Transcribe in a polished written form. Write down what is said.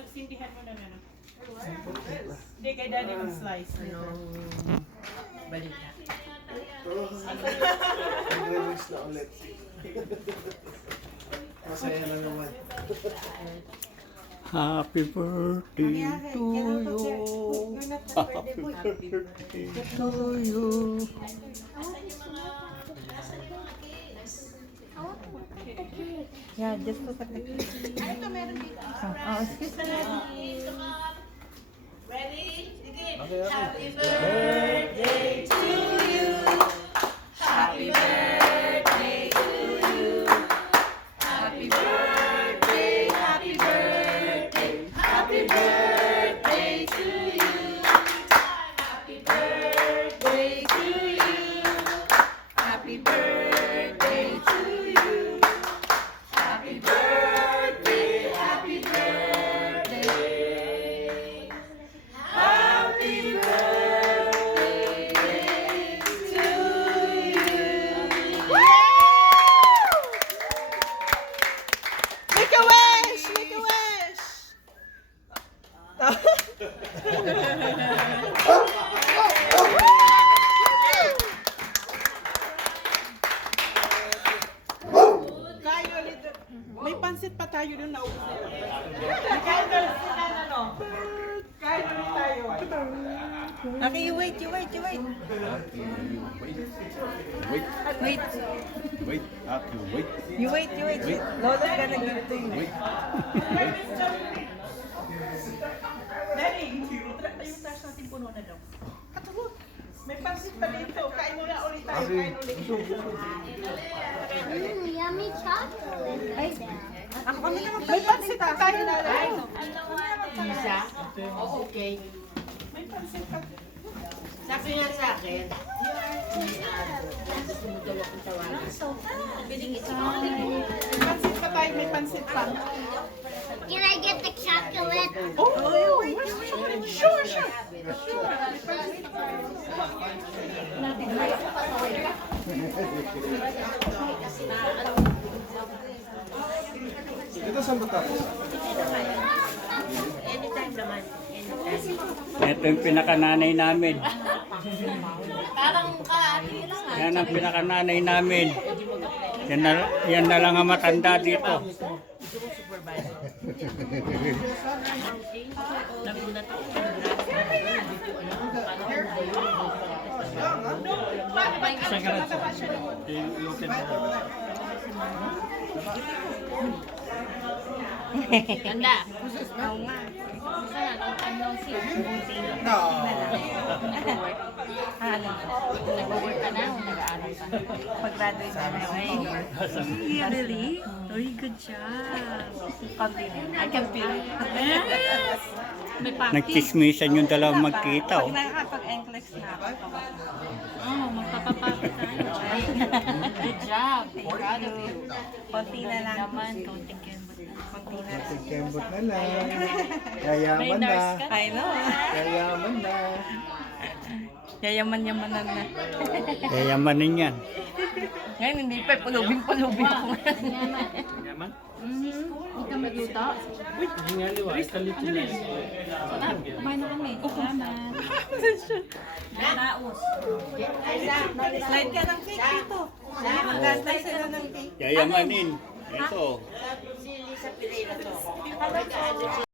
Pagsindihan mo na ano. Hindi, kay daddy mag-slice. Balik na. Nag-remix na ulit. Masaya na naman. Happy birthday to you. Happy birthday to you. Yeah, just look at the cake. Oh, excuse me. Ready? Begin. Okay, okay. Happy birthday to you. Happy birthday to you. Happy birthday, happy birthday, happy birthday to you. Happy birthday to you. Happy birthday to you. Happy birthday, happy birthday. Happy birthday to you. Make a wish! Make a wish! Kain ulit. May pansit pa tayo doon na ubos na yun. Kain ulit sila na no. Kain ulit tayo. Okay, you wait. Wait. Wait. Wait. Happy wait. You wait. Lola's gonna give it to you. Daddy, yung taas natin puno na daw. Katulog. May pansit pa dito. Kain muna ulit tayo. Kain ulit. Yummy chocolate. Right there. Ako kami naman. May pansit pa tayo na daw. Isa? Oo, okay. May pansit pa. Sabi nga sa akin, sumutulog ang tawanan. May pansit pa tayo. May pansit pa. Can I get the chocolate? Oh, sure. Dito saan ba tayo? Anytime naman. Anytime. Ito yung pinakananay namin. Parang kaati lang ah. Yan ang pinakananay namin. Yan na lang ang matanda dito. Nagulat ako. Ganda. Oo nga. No. Ano? Nag-work ka na o nag-aaral ka? Pag-graduate na na. Really? Uy, good job. Konti na. I can feel it. Yes! May party. Nagchismisan yung dalawang magkita. Pag nakakapag-NCLEX na ako. Oh, magpapapaki tayo. Good job. Proud of you. Konti na lang. Naman, kaunting kembot na. Konti na lang. Kembot na lang. May Yayaman na. nurse ka? I know. Yayaman na. Yayaman-yamanan na. Yayamanin yan. Ngayon, hindi pa. Palubing ako ngayon. Huwag ka magluto. Kumain na kami. Salamat. Naus. Slide ka ng cake dito. Mag-slide sila ng cake. Yayamanin. Ito. Si Lisa Pereira to.